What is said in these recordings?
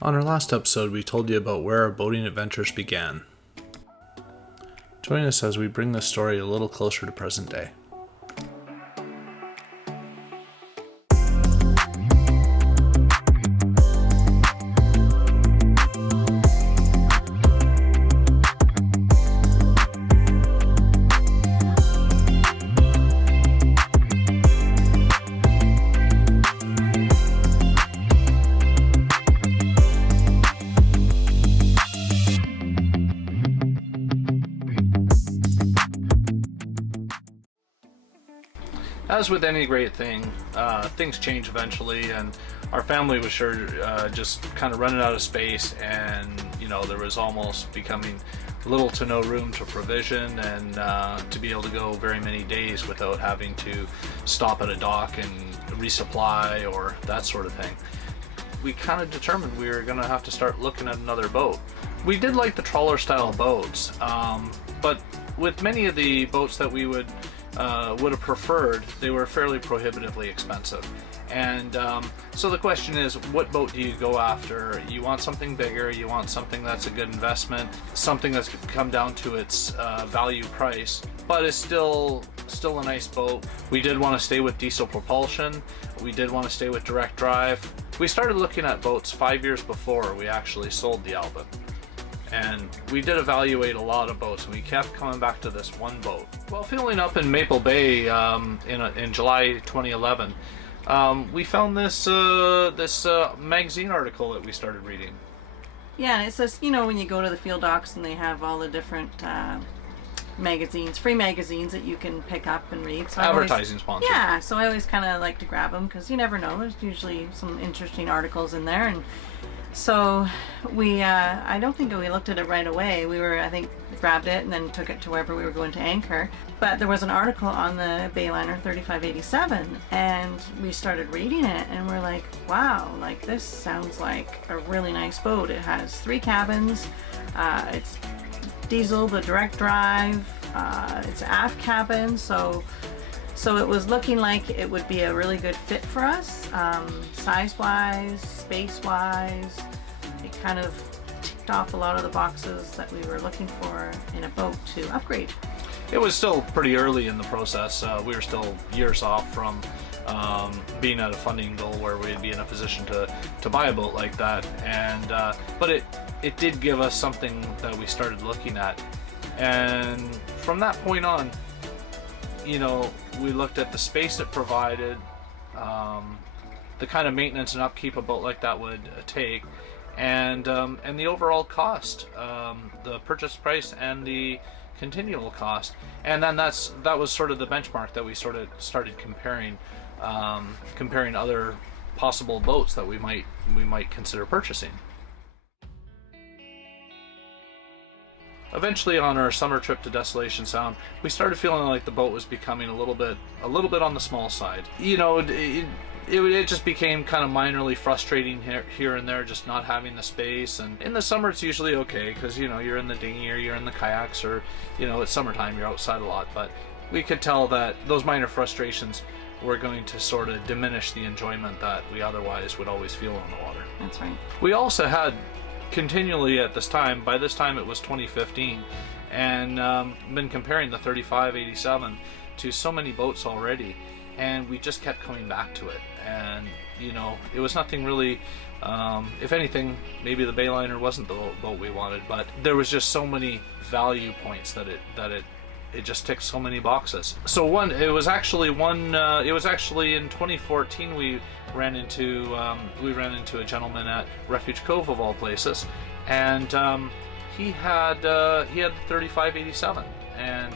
On our last episode, we told you about where our boating adventures began. Join us as we bring this story a little closer to present day. As with any great thing, things change eventually, and our family was sure just kind of running out of space, and there was almost becoming little to no room to provision and to be able to go very many days without having to stop at a dock and resupply or that sort of thing. We kind of determined we were going to have to start looking at another boat. We did like the trawler style boats, but with many of the boats that we would have preferred, they were fairly prohibitively expensive. And so the question is, what boat do you go after? You want something bigger, you want something that's a good investment, something that's come down to its value price, but is still a nice boat. We did want to stay with diesel propulsion, we did want to stay with direct drive. We started looking at boats 5 years before we actually sold the Albin. And we did evaluate a lot of boats, and we kept coming back to this one boat. While filling up in Maple Bay in July 2011, we found this magazine article that we started reading. Yeah, and it says, when you go to the field docks and they have all the different magazines, free magazines that you can pick up and read. So Advertising sponsor. Yeah, so I always kind of like to grab them because you never know. There's usually some interesting articles in there, and so we, I don't think we looked at it right away. I think, grabbed it and then took it to wherever we were going to anchor. But there was an article on the Bayliner 3587, and we started reading it, and we're like, wow, like this sounds like a really nice boat. It has 3 cabins, it's diesel, the direct drive, it's aft cabin, so it was looking like it would be a really good fit for us, size-wise, space-wise. It kind of ticked off a lot of the boxes that we were looking for in a boat to upgrade. It was still pretty early in the process. We were still years off from being at a funding goal where we'd be in a position to buy a boat like that. And but it did give us something that we started looking at. And from that point on, we looked at the space it provided, the kind of maintenance and upkeep a boat like that would take, and the overall cost, the purchase price and the continual cost. And then that was sort of the benchmark that we sort of started comparing other possible boats that we might consider purchasing. Eventually, on our summer trip to Desolation Sound, we started feeling like the boat was becoming a little bit on the small side. It just became kind of minorly frustrating here and there, just not having the space. And in the summer, it's usually okay because you're in the dinghy or you're in the kayaks, or it's summertime, you're outside a lot. But we could tell that those minor frustrations were going to sort of diminish the enjoyment that we otherwise would always feel on the water. That's right. We also had continually by this time it was 2015, and been comparing the 3587 to so many boats already, and we just kept coming back to it. And it was nothing really, if anything, maybe the Bayliner wasn't the boat we wanted, but there was just so many value points that it just ticked so many boxes. So it was actually in 2014 we ran into a gentleman at Refuge Cove of all places, and he had the 3587, and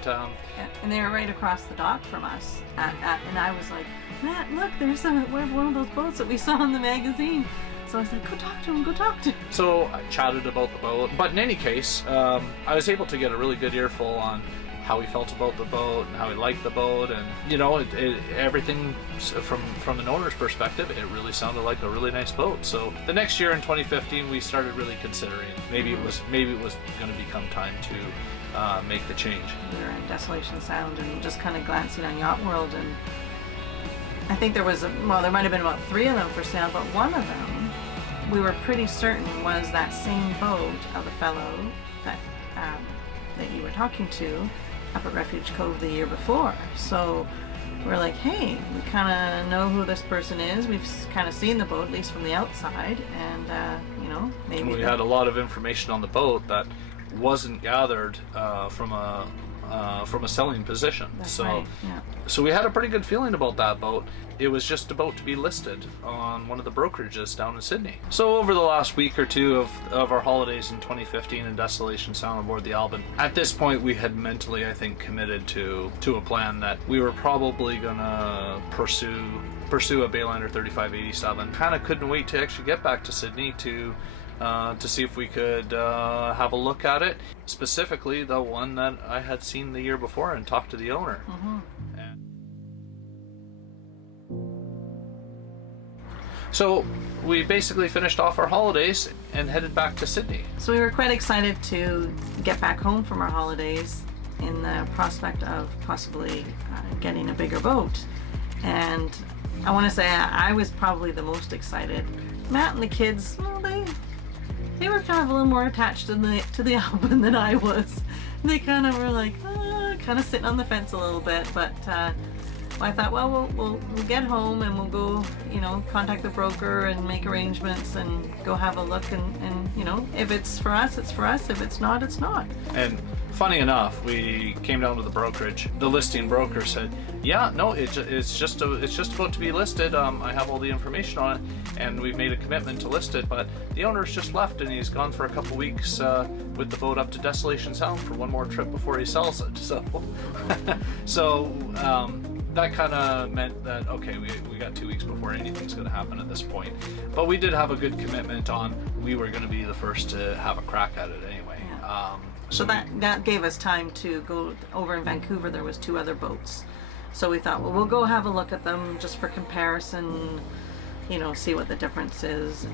they were right across the dock from us. And I was like, Matt, look, there's one of those boats that we saw in the magazine. So I was like, go talk to him. So I chatted about the boat, but in any case, I was able to get a really good earful on how he felt about the boat and how he liked the boat, and everything from an owner's perspective, it really sounded like a really nice boat. So the next year in 2015, we started really considering maybe it was going to become time to make the change. We were in Desolation Sound and just kind of glancing on Yacht World, and I think there might have been about 3 of them for sale, but one of them we were pretty certain was that same boat of the fellow that that you were talking to up at Refuge Cove the year before. So we're like, hey, we kind of know who this person is. We've kind of seen the boat, at least from the outside, and you know, maybe we had a lot of information on the boat that wasn't gathered from a selling position. That's so right, yeah. So we had a pretty good feeling about that boat. It was just about to be listed on one of the brokerages down in Sydney. So over the last week or two of our holidays in 2015 in Desolation Sound aboard the Albin, at this point we had mentally, I think, committed to a plan that we were probably gonna pursue a Bayliner 3587. Kind of couldn't wait to actually get back to Sydney to see if we could have a look at it, specifically the one that I had seen the year before and talked to the owner. Mm-hmm. So we basically finished off our holidays and headed back to Sydney. So we were quite excited to get back home from our holidays in the prospect of possibly getting a bigger boat. And I want to say I was probably the most excited. Matt and the kids, well, they were kind of a little more attached to the Albin than I was. They kind of were like, kind of sitting on the fence a little bit, but I thought, well, we'll get home and we'll go, you know, contact the broker and make arrangements and go have a look, and you know, if it's for us, it's for us. If it's not, it's not. And funny enough, we came down to the brokerage. The listing broker said, yeah, no, it's just about to be listed. I have all the information on it, and we've made a commitment to list it, but the owner's just left and he's gone for a couple weeks with the boat up to Desolation Sound for one more trip before he sells it. So that kind of meant that, okay, we got 2 weeks before anything's going to happen at this point. But we did have a good commitment on we were going to be the first to have a crack at it anyway. Yeah. So that gave us time to go over in Vancouver. There was 2 other boats. So we thought, well, we'll go have a look at them just for comparison, you know, see what the difference is.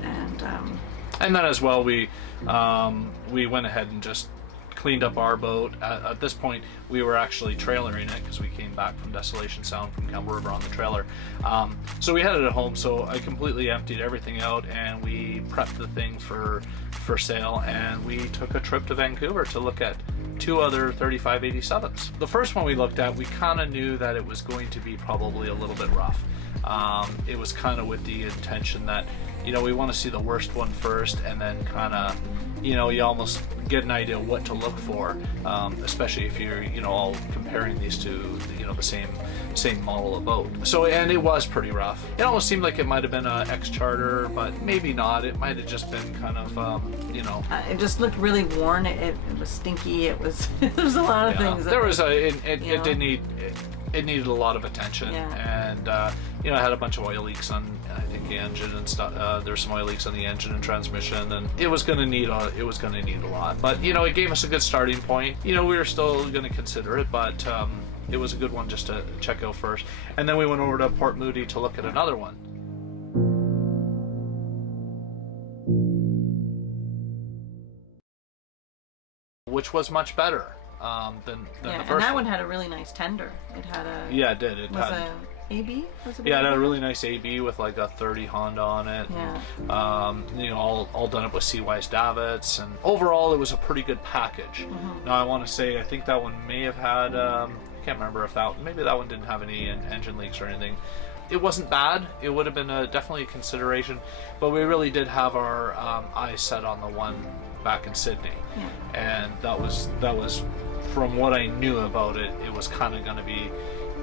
And then as well, we went ahead and just cleaned up our boat. At this point, we were actually trailering it because we came back from Desolation Sound from Campbell River on the trailer. So we had it at home, so I completely emptied everything out and we prepped the thing for sale, and we took a trip to Vancouver to look at 2 other 3587s. The first one we looked at, we kind of knew that it was going to be probably a little bit rough. It was kind of with the intention that, you know, we want to see the worst one first, and then kind of, you know, you almost get an idea what to look for, especially if you're, you know, all comparing these to, you know, the same model of boat. So, and it was pretty rough. It almost seemed like it might have been a X-Charter, but maybe not. It might have just been kind of, you know. It just looked really worn. It was stinky. It was, there's a lot of things. There was it did need, it needed a lot of attention, and you know, it had a bunch of oil leaks on, I think, the engine and stuff. There's some oil leaks on the engine and transmission, and it was going to need a lot. But you know, it gave us a good starting point. You know, we were still going to consider it, but it was a good one just to check out first. And then we went over to Port Moody to look at another one. Which was much better than the first one. And that one had a really nice tender. It had a... Yeah, it did. It was had... a AB? Was it Yeah, it had a really nice AB with like a 30 Honda on it. Yeah. And, you know, all done up with C-Wise davits, and overall it was a pretty good package. Mm-hmm. Now I want to say, I think that one may have had, I can't remember if maybe that one didn't have any engine leaks or anything. It wasn't bad. It would have been definitely a consideration, but we really did have our eyes set on the one back in Sydney. Yeah. And that was from what I knew about it, it was kind of going to be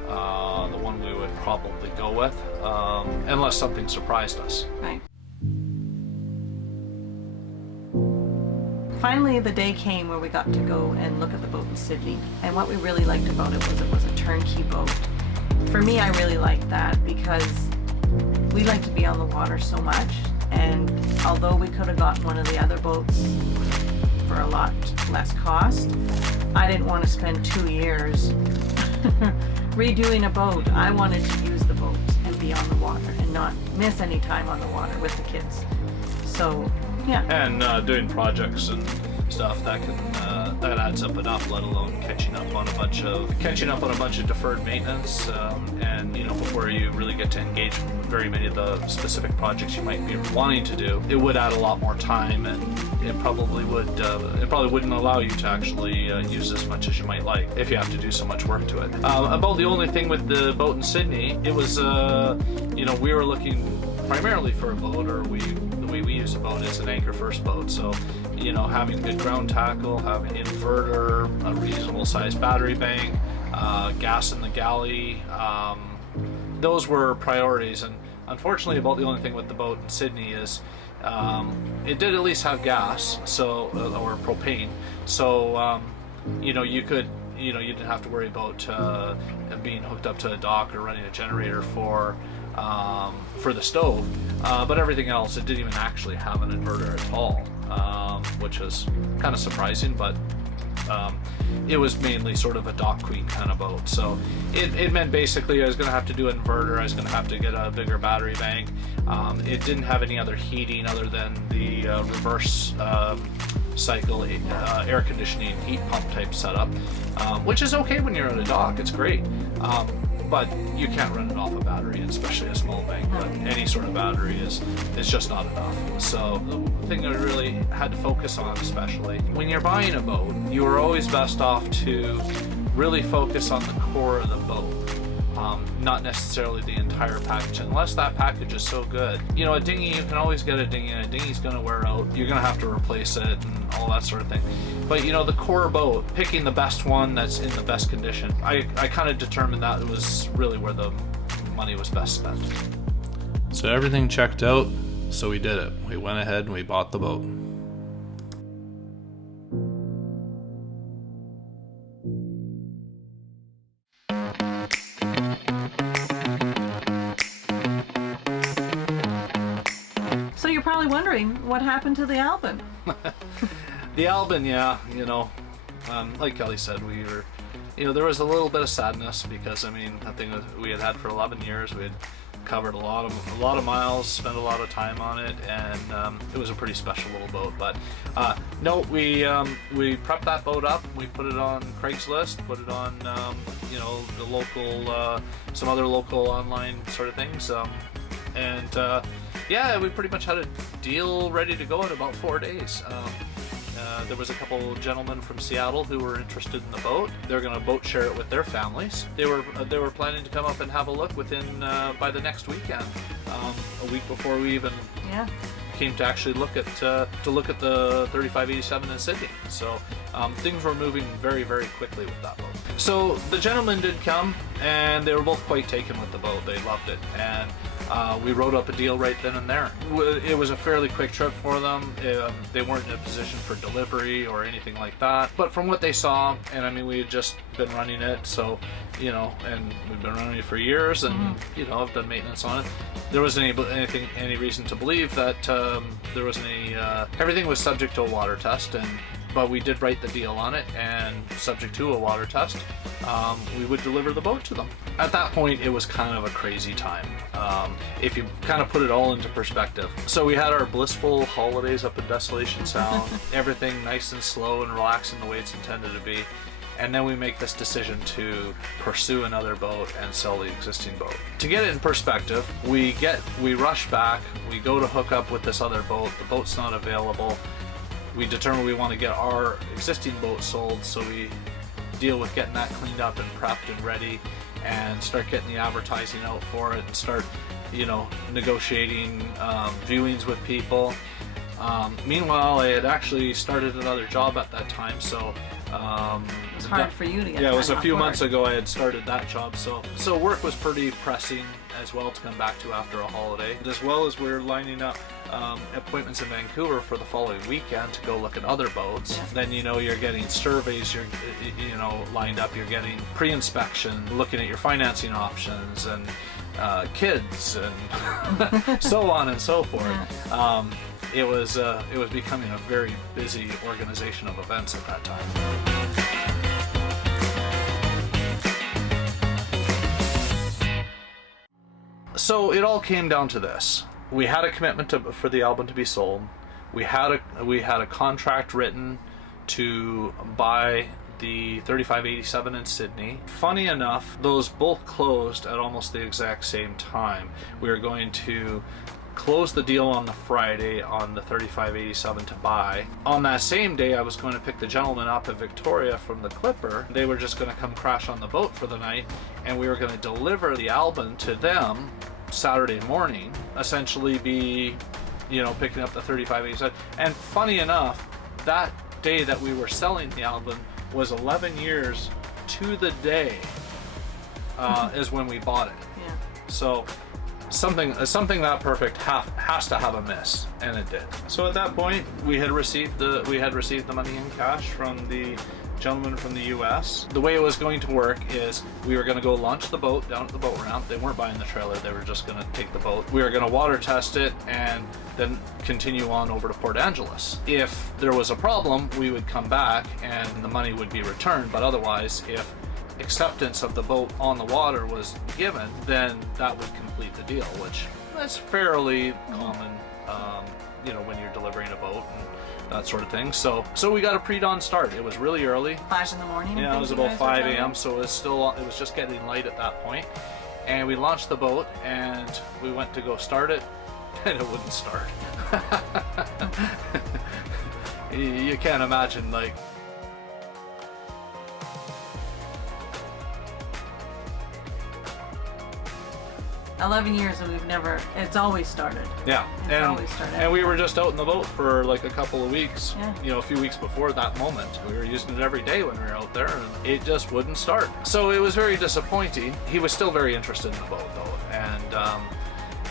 the one we would probably go with, unless something surprised us. Right. Finally, the day came where we got to go and look at the boat in Sydney. And what we really liked about it was a turnkey boat. For me, I really liked that because we like to be on the water so much. And although we could have gotten one of the other boats for a lot less cost, I didn't want to spend 2 years redoing a boat. I wanted to use the boat and be on the water and not miss any time on the water with the kids. So, yeah. And doing projects and stuff, that that adds up enough. Let alone catching up on a bunch of deferred maintenance, and before you really get to engage very many of the specific projects you might be wanting to do, it would add a lot more time, and it probably wouldn't allow you to actually use as much as you might like if you have to do so much work to it. About the only thing with the boat in Sydney, it was we were looking primarily for a boat, or the way we use a boat is an anchor first boat. So having good ground tackle, having inverter, a reasonable sized battery bank, gas in the galley, those were priorities. And unfortunately, about the only thing with the boat in Sydney is it did at least have gas, so or propane, so you didn't have to worry about being hooked up to a dock or running a generator for the stove, but everything else, it didn't even actually have an inverter at all, which was kind of surprising, but it was mainly sort of a dock queen kind of boat. So it meant basically I was going to have to do an inverter, I was going to have to get a bigger battery bank. It didn't have any other heating other than the reverse cycle air conditioning heat pump type setup, which is okay when you're at a dock, it's great, but you can't run it off a battery, especially a small bank. But any sort of battery it's just not enough. So the thing that we really had to focus on, especially when you're buying a boat, you are always best off to really focus on the core of the boat, not necessarily the entire package, unless that package is so good. A dinghy, you can always get a dinghy, and a dinghy's going to wear out, you're going to have to replace it and all that sort of thing. But the core boat, picking the best one that's in the best condition, I kind of determined that it was really where the money was best spent. So everything checked out, so we did it. We went ahead and we bought the boat. So you're probably wondering what happened to the Albin. The Albin, yeah, like Kelly said, we were, there was a little bit of sadness because, that thing that we had for 11 years, we had covered a lot of miles, spent a lot of time on it, and it was a pretty special little boat. But no, we prepped that boat up, we put it on Craigslist, put it on, the local, some other local online sort of things, and yeah, we pretty much had a deal ready to go in about 4 days. There was a couple gentlemen from Seattle who were interested in the boat. They're going to boat share it with their families. They were planning to come up and have a look by the next weekend, a week before we even came to actually look at the 3587 in Sydney. So things were moving very, very quickly with that boat. So the gentlemen did come, and they were both quite taken with the boat. They loved it, and we wrote up a deal right then and there. It was a fairly quick trip for them. They weren't in a position for delivery or anything like that. But from what they saw, and we had just been running it, so and we've been running it for years, and I've done maintenance on it. There wasn't any reason to believe that there was everything was subject to a water test, but we did write the deal on it, and subject to a water test, we would deliver the boat to them. At that point, it was kind of a crazy time, if you kind of put it all into perspective. So we had our blissful holidays up in Desolation Sound, everything nice and slow and relaxing the way it's intended to be. And then we make this decision to pursue another boat and sell the existing boat. To get it in perspective, we rush back, we go to hook up with this other boat, the boat's not available. We determine we want to get our existing boat sold, so we deal with getting that cleaned up and prepped and ready, and start getting the advertising out for it, and start, negotiating viewings with people. Meanwhile, I had actually started another job at that time, so it was hard for you to get. Yeah, it was a few work. months ago I had started that job, so work was pretty pressing as well to come back to after a holiday, as well as we're lining up appointments in Vancouver for the following weekend to go look at other boats. Yeah. Then you're getting surveys, you're lined up, you're getting pre-inspection, looking at your financing options, and kids, and so on and so forth. Yeah. It was becoming a very busy organization of events at that time. So it all came down to this. We had a commitment for the Albin to be sold. We had a contract written to buy the 3587 in Sydney. Funny enough, those both closed at almost the exact same time. We were going to close the deal on the Friday on the 3587 to buy. On that same day, I was going to pick the gentleman up at Victoria from the Clipper. They were just going to come crash on the boat for the night, and we were going to deliver the Albin to them Saturday morning, essentially be, you know, picking up the 3587. And funny enough, that day that we were selling the Albin was 11 years to the day is when we bought it. Yeah. So something that perfect has to have a miss, and it did. So at that point, we had received the money in cash from the gentleman from the US. The way it was going to work is we were going to go launch the boat down at the boat ramp. They weren't buying the trailer, they were just going to take the boat. We were going to water test it and then continue on over to Port Angeles. If there was a problem, we would come back and the money would be returned, but otherwise, if acceptance of the boat on the water was given, then that would complete the deal, which is fairly common, you know, when you're delivering a boat and that sort of thing. So we got a pre-dawn start. It was really early. 5 in the morning. Yeah, it was about 5 a.m. So it was just getting light at that point. And we launched the boat and we went to go start it, and it wouldn't start. You can't imagine, like, 11 years and it's always started. Yeah, and we were just out in the boat for like a couple of weeks, you know, a few weeks before that moment. We were using it every day when we were out there, and it just wouldn't start. So it was very disappointing. He was still very interested in the boat though, and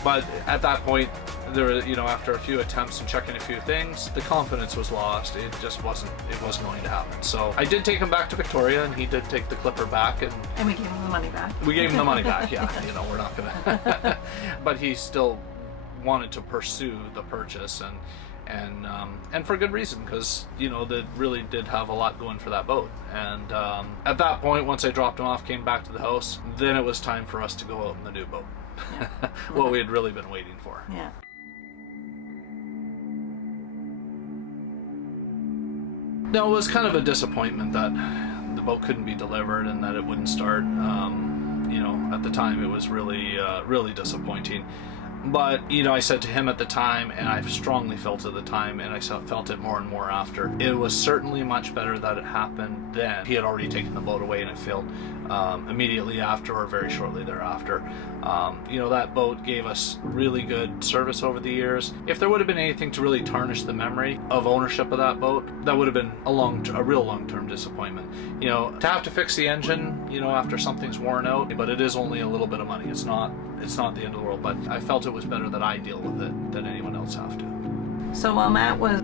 but at that point, there, you know, after a few attempts and checking a few things, the confidence was lost. It just wasn't going to happen. So I did take him back to Victoria, and he did take the Clipper back, and we gave him the money back. We gave him the money back. Yeah, you know, we're not gonna. But he still wanted to pursue the purchase, and for good reason, because, you know, that really did have a lot going for that boat. And at that point, once I dropped him off, came back to the house, then it was time for us to go out in the new boat. Yeah. What we had really been waiting for. Yeah. No, it was kind of a disappointment that the boat couldn't be delivered and that it wouldn't start. You know, at the time it was really, really disappointing. But, you know, I said to him at the time, and I strongly felt at the time, and I felt it more and more after, it was certainly much better that it happened then. He had already taken the boat away and it failed immediately after or very shortly thereafter. You know, that boat gave us really good service over the years. If there would have been anything to really tarnish the memory of ownership of that boat, that would have been a real long-term disappointment. You know, to have to fix the engine, you know, after something's worn out, but it is only a little bit of money. It's not the end of the world, but I felt it was better that I deal with it than anyone else have to. So while Matt was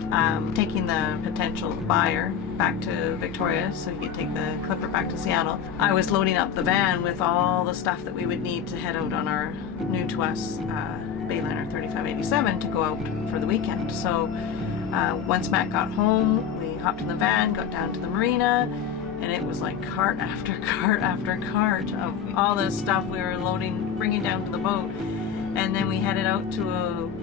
taking the potential buyer back to Victoria so he could take the Clipper back to Seattle, I was loading up the van with all the stuff that we would need to head out on our new to us Bayliner 3587 to go out for the weekend. So once Matt got home, we hopped in the van, got down to the marina, and it was like cart after cart after cart of all this stuff we were bringing down to the boat. And then we headed out to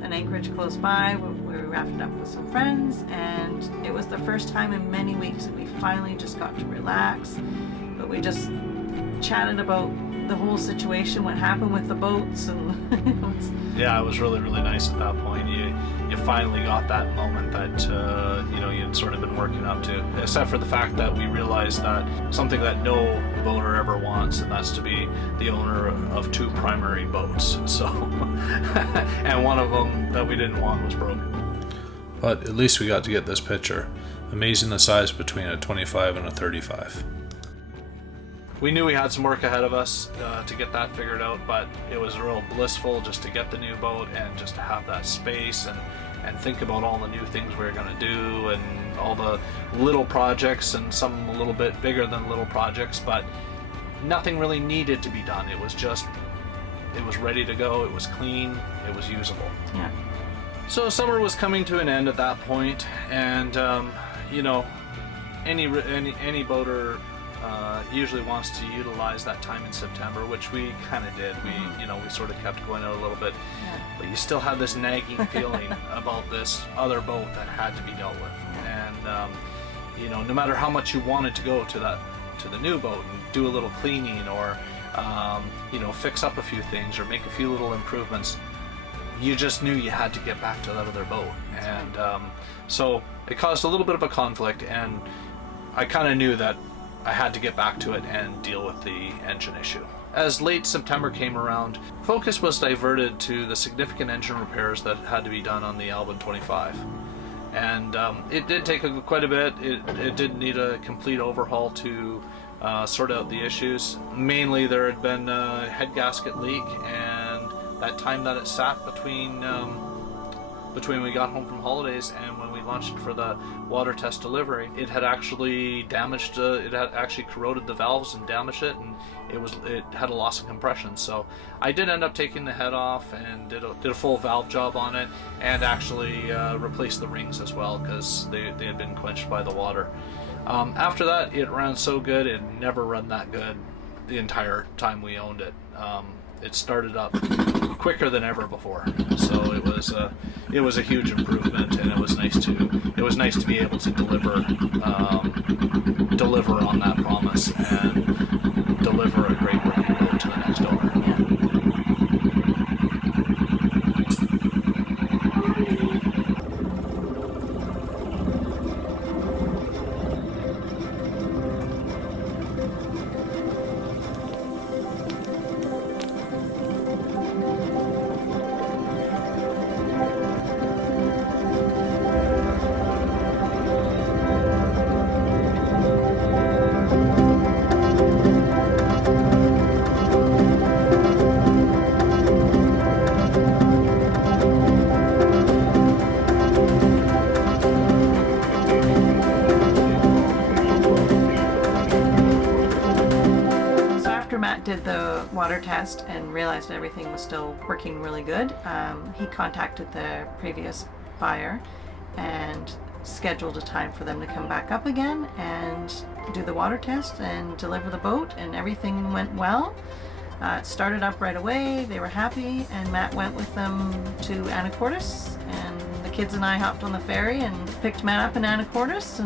an anchorage close by where we rafted up with some friends, and it was the first time in many weeks that we finally just got to relax. But we just chatted about the whole situation, what happened with the boats, and yeah, it was really, really nice at that point. You finally got that moment that you know, you'd sort of been working up to, except for the fact that we realized that something that no boater ever wants, and that's to be the owner of two primary boats. So and one of them that we didn't want was broken. But at least we got to get this picture. Amazing the size between a 25 and a 35. We knew we had some work ahead of us to get that figured out, but it was real blissful just to get the new boat and just to have that space and think about all the new things we were going to do and all the little projects, and some a little bit bigger than little projects, but nothing really needed to be done. It was ready to go, it was clean, it was usable. Yeah. So summer was coming to an end at that point, and you know, any boater usually wants to utilize that time in September, which we kind of did. We sort of kept going out a little bit, but you still have this nagging feeling about this other boat that had to be dealt with. And you know, no matter how much you wanted to go to the new boat and do a little cleaning or you know, fix up a few things or make a few little improvements, you just knew you had to get back to that other boat. And so it caused a little bit of a conflict, and I kind of knew that I had to get back to it and deal with the engine issue. As late September came around, focus was diverted to the significant engine repairs that had to be done on the Albin 25. And it did take quite a bit. It did need a complete overhaul to sort out the issues. Mainly there had been a head gasket leak, and that time that it sat between we got home from holidays and when we launched for the water test delivery, it had actually damaged, it had actually corroded the valves and damaged it, and it had a loss of compression. So I did end up taking the head off and did a full valve job on it, and actually replaced the rings as well, because they had been quenched by the water. After that, it ran so good. It never run that good the entire time we owned it. It started up quicker than ever before, so it was a huge improvement, and it was nice to be able to deliver on that promise and deliver a great working boat to the next owner. Matt did the water test and realized everything was still working really good. He contacted the previous buyer and scheduled a time for them to come back up again and do the water test and deliver the boat, and everything went well. It started up right away. They were happy, and Matt went with them to Anacortes, and the kids and I hopped on the ferry and picked Matt up in Anacortes,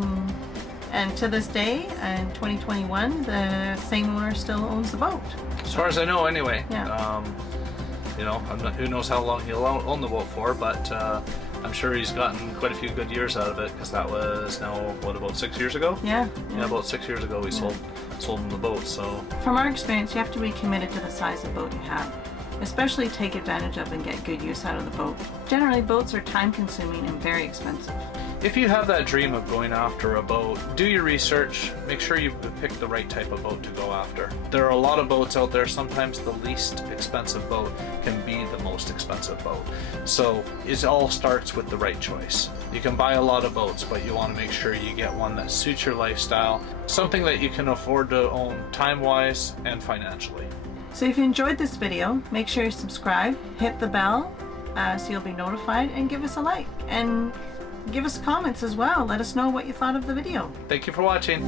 and to this day, in 2021, the same owner still owns the boat. As far as I know, anyway. Yeah. You know, who knows how long he'll own the boat for, but I'm sure he's gotten quite a few good years out of it, because that was now, what, about 6 years ago? Yeah. Yeah, about 6 years ago we sold him the boat, so. From our experience, you have to be committed to the size of boat you have. Especially take advantage of and get good use out of the boat. Generally, boats are time consuming and very expensive. If you have that dream of going after a boat, do your research, make sure you pick the right type of boat to go after. There are a lot of boats out there. Sometimes the least expensive boat can be the most expensive boat. So it all starts with the right choice. You can buy a lot of boats, but you want to make sure you get one that suits your lifestyle, something that you can afford to own time-wise and financially. So if you enjoyed this video, make sure you subscribe, hit the bell so you'll be notified, and give us a like. And give us comments as well. Let us know what you thought of the video. Thank you for watching.